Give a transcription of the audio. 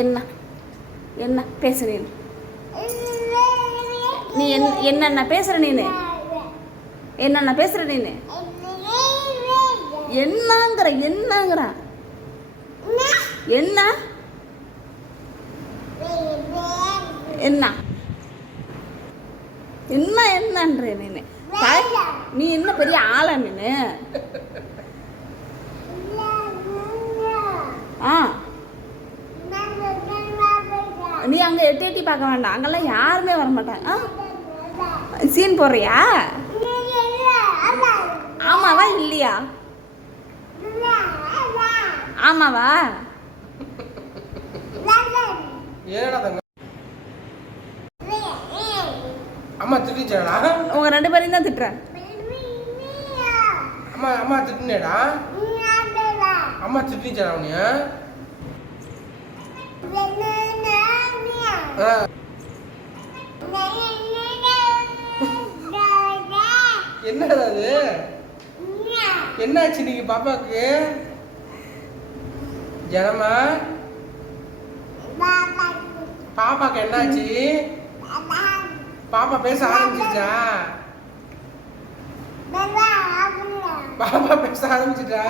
என்ன என்ன பேசு நீ என்னென்ன பேசுகிற நீனு என்னென்ன பேசுகிற நீனு என்னங்கிற என்ன என்ன என்ன என்னன்ற நீனு நீ என்ன பெரிய ஆளா நீனு ஆ நீ அங்கே எட்டி எட்டி பார்க்க வேண்டாம், அங்கெல்லாம் யாருமே வர மாட்டாங்க. சீன் போடுறியா? ஆமாவா இல்லையா? ஆமாவா? அம்மா திட்டிச்சடா. உங்க ரெண்டு பேரையும் தான் திட்டுறேன். அம்மா அம்மா திட்டினேடா. அம்மா திட்டிச்சடா உன்னைய. என்னடா அது? என்னாச்சு நீங்க பாப்பாக்கு? ஜனமா பாப்பாக்கு என்னாச்சு? பாப்பா பேச ஆரம்பிச்சிச்சா? பாப்பா பேச ஆரம்பிச்சிட்டா?